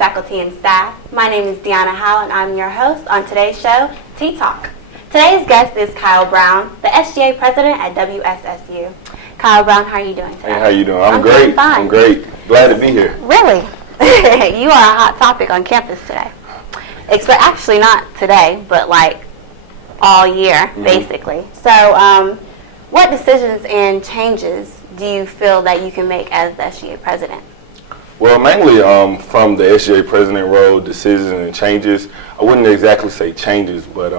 faculty and staff. My name is Deanna Howell, and I'm your host on today's show, Tea Talk. Today's guest is Kyle Brown, the SGA president at WSSU. Kyle Brown, how are you doing today? Hey, how you doing? I'm great. Doing fine. I'm great. Glad to be here. Really? You are a hot topic on campus today. Actually, not today, but like all year, basically. So, what decisions and changes do you feel that you can make as the SGA president? Well, mainly from the SGA president role, decisions and changes. I wouldn't exactly say changes, but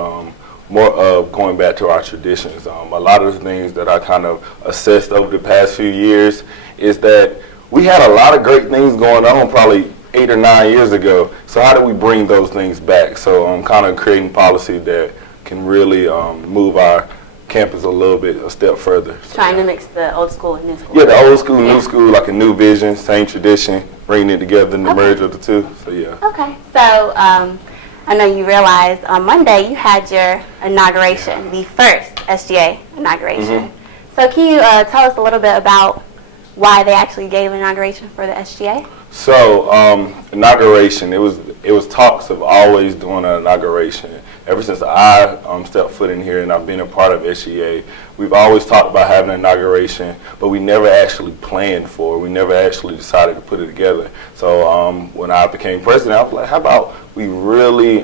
more of going back to our traditions. A lot of the things that I kind of assessed over the past few years is that we had a lot of great things going on probably 8 or 9 years ago. So how do we bring those things back? So I'm kind of creating policy that can really move our campus a step further. So, trying to mix the old school and new school. Yeah, the old school, new school, like a new vision, same tradition, bringing it together and the merge of the two. So yeah. Okay, so I know you realized on Monday you had your inauguration, the first SGA inauguration. So can you tell us a little bit about why they actually gave inauguration for the SGA? So inauguration, it was talks of always doing an inauguration. Ever since I stepped foot in here and I've been a part of SGA, we've always talked about having an inauguration, but we never actually planned for it. We never actually decided to put it together. So when I became president, I was like, how about we really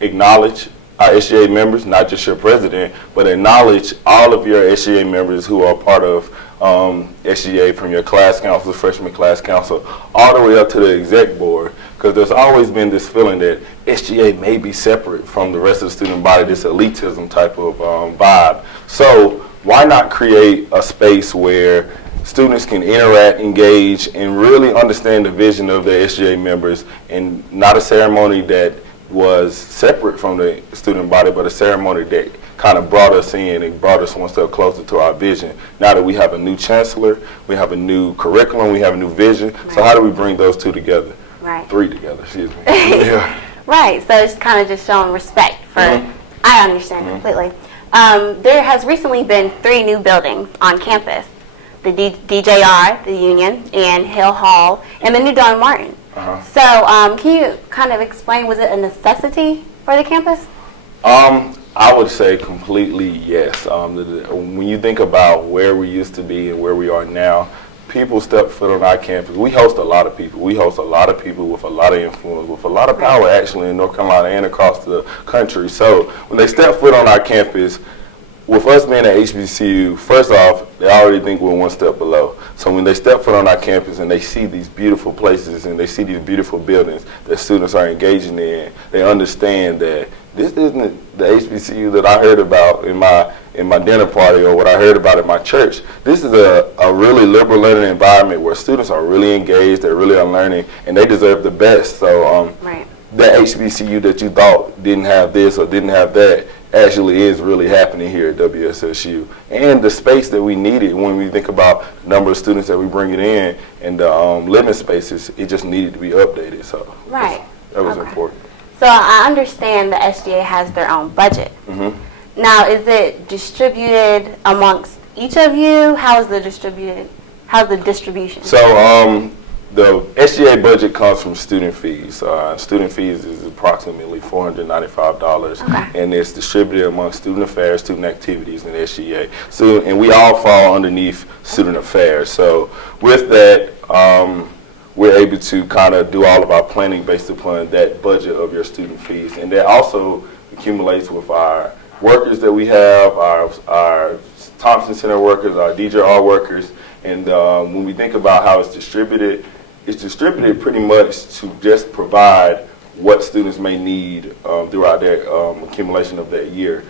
acknowledge our SGA members, not just your president, but acknowledge all of your SGA members who are part of SGA, from your class council, freshman class council, all the way up to the exec board, because there's always been this feeling that SGA may be separate from the rest of the student body, this elitism type of vibe. So why not create a space where students can interact, engage, and really understand the vision of the SGA members, and not a ceremony that was separate from the student body, but a ceremony that kind of brought us in and brought us one step closer to our vision. Now that we have a new chancellor, we have a new curriculum, we have a new vision. Right. So how do we bring those two together? Right. Three together, excuse me. Yeah. Right, so it's kind of just showing respect for, I understand completely. There has recently been 3 new buildings on campus, the DJR, the Union, and Hill Hall, and the new Don Martin. So can you kind of explain, was it a necessity for the campus? I would say completely yes. When you think about where we used to be and where we are now, people step foot on our campus. We host a lot of people. We host a lot of people with a lot of influence, with a lot of power actually in North Carolina and across the country. So when they step foot on our campus, with us being at HBCU, first off, they already think we're one step below. So when they step foot on our campus and they see these beautiful places and they see these beautiful buildings that students are engaging in, they understand that this isn't the HBCU that I heard about in my dinner party or what I heard about at my church. This is a really liberal learning environment where students are really engaged, they really are learning, and they deserve the best. So that HBCU that you thought didn't have this or didn't have that actually is really happening here at WSSU. And the space that we needed, when we think about the number of students that we bring it in and the living spaces, it just needed to be updated. So that was important. So I understand the SGA has their own budget. Now, is it distributed amongst each of you? How's the distribution? So the SGA budget comes from student fees. Student fees is approximately $495, and it's distributed among student affairs, student activities, and SGA. So, and we all fall underneath student affairs. So with that, we're able to kind of do all of our planning based upon that budget of your student fees, and that also accumulates with our workers that we have, our Thompson Center workers, our DJR workers, and when we think about how it's distributed pretty much to just provide what students may need throughout their accumulation of that year.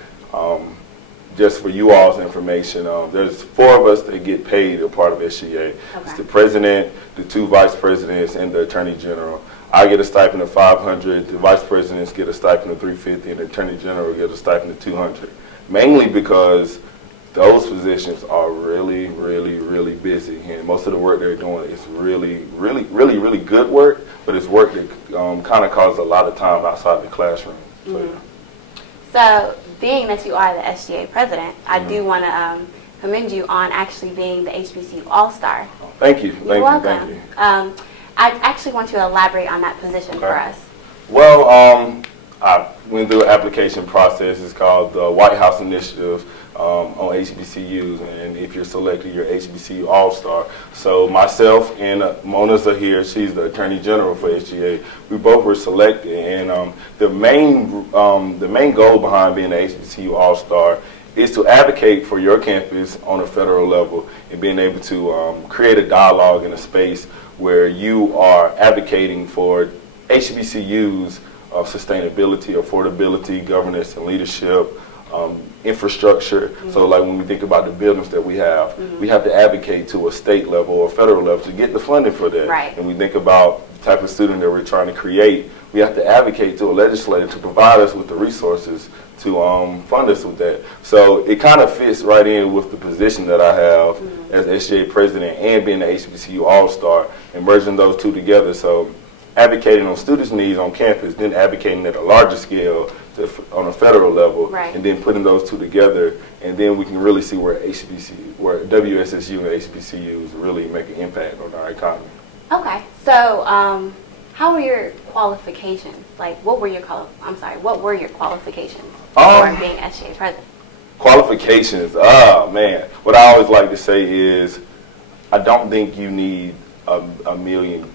Just for you all's information, there's 4 of us that get paid a part of SGA. It's the president, the 2 vice presidents, and the attorney general. I get a stipend of $500, the vice presidents get a stipend of $350, and the attorney general get a stipend of $200. Mainly because those positions are really, really, really busy, and most of the work they're doing is really, really, really, really good work, but it's work that kind of causes a lot of time outside the classroom. So being that you are the SGA president, I do want to commend you on actually being the HBCU All-Star. Thank you. You're welcome. I actually want you to elaborate on that position for us. Well, I went through an application process. It's called the White House Initiative on HBCUs, and if you're selected, you're HBCU All-Star. So myself and Mona's are here. She's the Attorney General for SGA. We both were selected, and the main goal behind being an HBCU All-Star is to advocate for your campus on a federal level and being able to create a dialogue in a space where you are advocating for HBCUs of sustainability, affordability, governance, and leadership, infrastructure. So like when we think about the buildings that we have to advocate to a state level or federal level to get the funding for that. Right. And we think about the type of student that we're trying to create, we have to advocate to a legislator to provide us with the resources to fund us with that. So it kind of fits right in with the position that I have as SGA president and being an HBCU All-Star and merging those two together. So advocating on students' needs on campus, then advocating at a larger scale on a federal level, and then putting those two together, and then we can really see where WSSU and HBCUs really make an impact on our economy. Okay, so how were your qualifications? Like, what were your qualifications for being SGA president? Qualifications, man. What I always like to say is, I don't think you need a million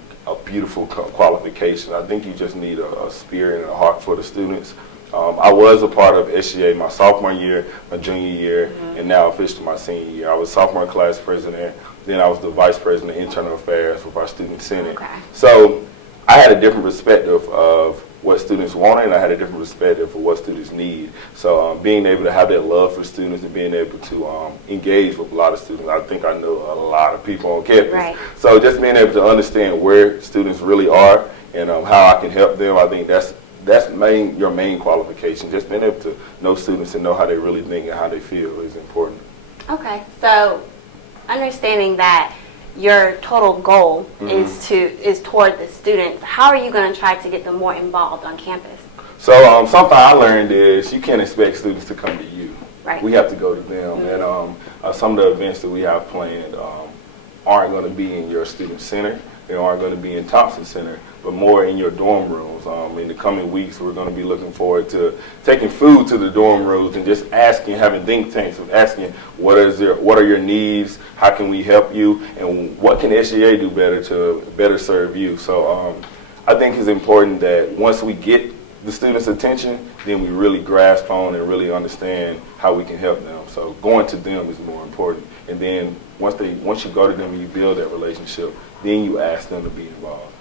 beautiful qualifications. I think you just need a spirit and a heart for the students. I was a part of SGA my sophomore year, my junior year, and now officially my senior year. I was sophomore class president, then I was the vice president of internal affairs with our student senate. So I had a different perspective of what students wanted, and I had a different perspective of what students need. So being able to have that love for students and being able to engage with a lot of students, I think I know a lot of people on campus. So just being able to understand where students really are and how I can help them, I think that's your main qualification. Just being able to know students and know how they really think and how they feel is important. Okay, so understanding that your total goal is toward the students, how are you going to try to get them more involved on campus? So something I learned is you can't expect students to come to you. We have to go to them. And some of the events that we have planned aren't going to be in your student center. They aren't going to be in Thompson Center, but more in your dorm rooms. In the coming weeks, we're going to be looking forward to taking food to the dorm rooms and just asking, having think tanks of asking, what are your needs, how can we help you, and what can SGA do better to better serve you. So I think it's important that once we get the students' attention, then we really grasp on and really understand how we can help them. So going to them is more important. And then once you go to them and you build that relationship, then you ask them to be involved.